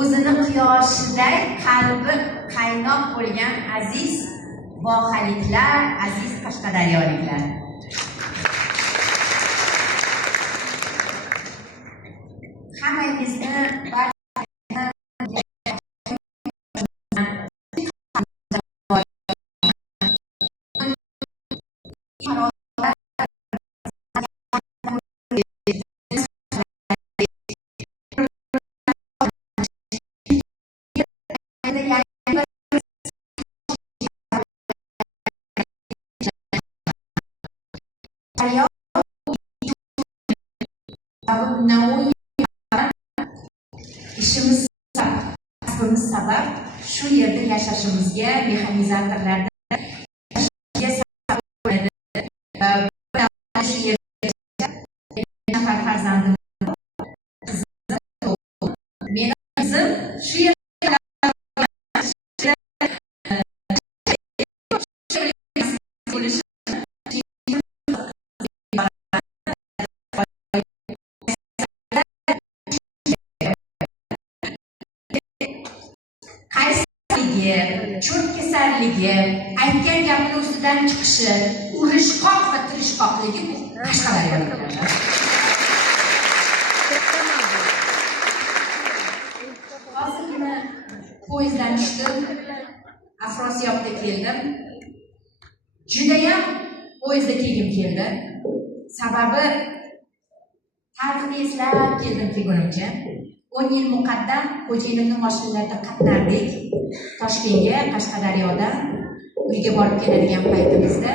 o'zini quyoshiday qalbi qaynoq bo'lgan aziz vohaliklar, aziz qashqadaryoliklar. Hammangizni ishimiz sabab shu yerda yashashimizga, mexanizatorlarda farzandim meni qizim shu yerda cho'p kasalligi, aytgan gapini ustidan chiqishi, urishqoq va tirishqoqligi bu Qashqadaryoliklarda. Hozirgina poyezddan tushdim, Afrosiyobga keldim. Judayam poyezdda kelgim keldi. Sababi tarixni eslab keldim kelgunimcha. 10 yil muqaddam Xo'jayinimni mashinlarida qatnardik. Toshkentga, Qashqadaryodan uyga borib keladigan paytimizda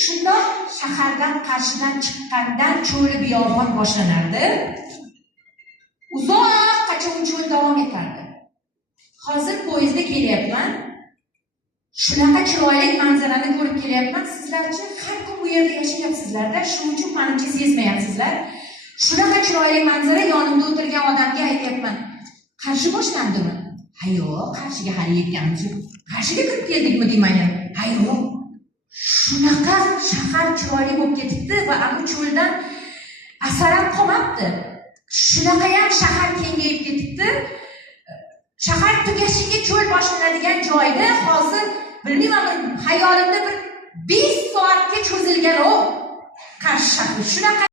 shundoq shahardan qarshidan chiqqandan cho'li biyobon boshlanardi. Uzoqqacha u cho'l davom etardi. Hozir poyezdda kelyapman. Shunaqa chiroyli manzarani ko'rib kelyapman. Sizlarchi har kun bu yerda yashayapsizlar-da, shuning uchun menimcha sezmayapsizlar. Shunaqa chiroyli manzara yonimda o'tirgan odamga aytyapman. Qarshi boshlandimi? Ha yo'q, Qarshiga hali yetganimiz yo'q. Qarshiga kirib keldikmi deyman. Ha yo'q. Shunaqa shahar chiroyli bo'lib ketibdi va ana cho'ldan asar ham qolmabdi. Shunaqa ham shahar kengayib ketibdi. Shahar tugashiga cho'l boshlanadigan joyda hozir bilmayman, hayolimda bir 5 soatga cho'zilgan o Qarshi shahri. Shunaqa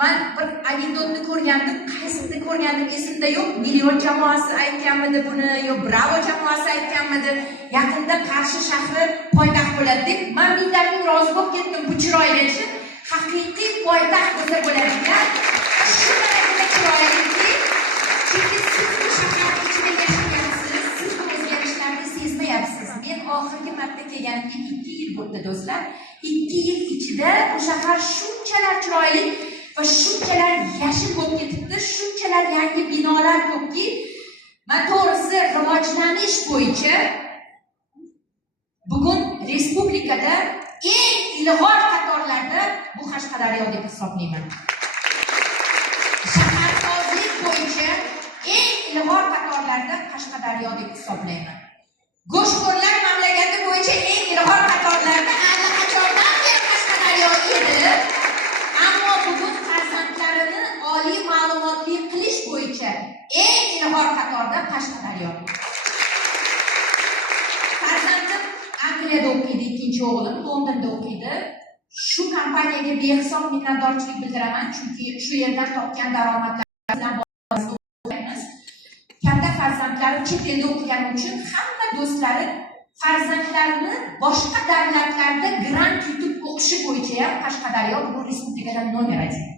men bir anekdotni ko'rgandim, qaysini ko'rgandim esimda yo'q. Million jamoasi aytganmidi buni, yo Bravo jamoasi aytganmidi, yaqinda Qarshi shahri poytaxt bo'ladi deb. Men mingdan rozi bo'lib ketdim bu chiroylichi. Haqiqiy poytaxt bo'lsa bo'ladigan. Shu darajada chiroyliki, chunki siz bu shahar ichida yashayapsiz, siz bu o'zgarishlarni sezmayapsiz. Men oxirgi marta kelganimga 2 yil bo'ldi do'stlar. 2 yil ichida bu shahar shunchalar chiroyli va shunchalar yashil bo'lib ketibdi, shunchalar yangi binolar ko'pki, men to'g'risi rivojlanish bo'yicha bugun respublikada eng ilg'or qatorlarda bu Qashqadaryo deb hisoblayman. Shaharsozlik bo'yicha eng ilg'or qatorlarda Qashqadaryo deb hisoblayman. Go'shtxo'rlar mamlakati bo'yicha eng ilg'or qatorlarda allaqachondan beri Qashqadaryo edi. Ammo bugun farzandlarini oliy ma'lumotli qilish bo'yicha eng ilg'or qatorda Qashqadaryo. Farzandim Angliyada o'qiydi, ikkinchi o'g'lim Londonda o'qiydi. Shu kompaniyaga behisob minnatdorchilik bildiraman, chunki shu yerdan topgan daromadlar bilan o'qiymiz. Katta farzandlarim chet elda o'qigani uchun hamma do'stlari farzandlarini boshqa davlatlarda grant yutib o'qishi bo'yicha ham Qashqadaryo bu respublikada nomer 1.